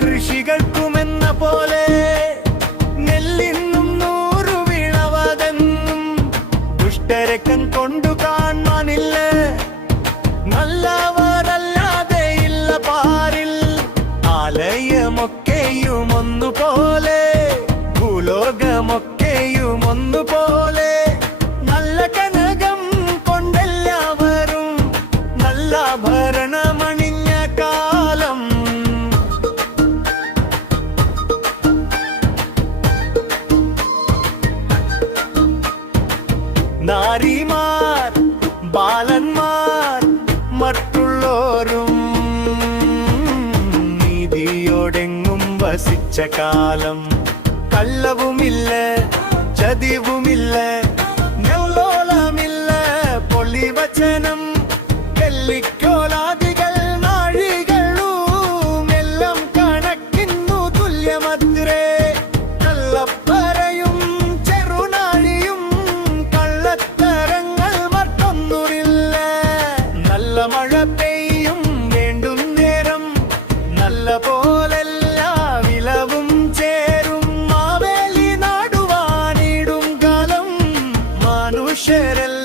കൃഷികൾക്കുമെന്ന പോലെ നെല്ലിന്നും 100 വിളവതെന്നും ദുഷ്ടരക്കം കൊണ്ടു കാണാനില്ല. നല്ലവരല്ലാതെ ഇല്ല പാരിൽ, ആലയമൊക്കെയും ഒന്നുപോലെ, ഭൂലോകമൊക്കെയും ഒന്നുപോലെ. നല്ല കനകം കൊണ്ടെല്ലാവരും നല്ല ഭരണമണിഞ്ഞ കാലം. നാരിമാർ, ബാലന്മാർ, മറ്റുള്ളോരും നീതിയോടെങ്ങും വസിച്ച കാലം. കള്ളവുമില്ല, ചതിവുമില്ല, നെല്ലോളമില്ല, പൊളിവചനം, വെള്ളിക്കോലാദികൾ, നാഴികളും എല്ലാം കണക്കിന്നു തുല്യമത്രേ. കള്ളപ്പറയും ചെറുനാഴിയും കള്ളത്തരങ്ങൾ മറ്റൊന്നുമില്ല. നല്ല മഴ പെയ്യും വേണ്ടും നേരം, നല്ല പോലെല്ലാ വിളവും ചേരും. മാവേലി നാടുവാനിടും കാലം, മനുഷ്യരെല്ലാം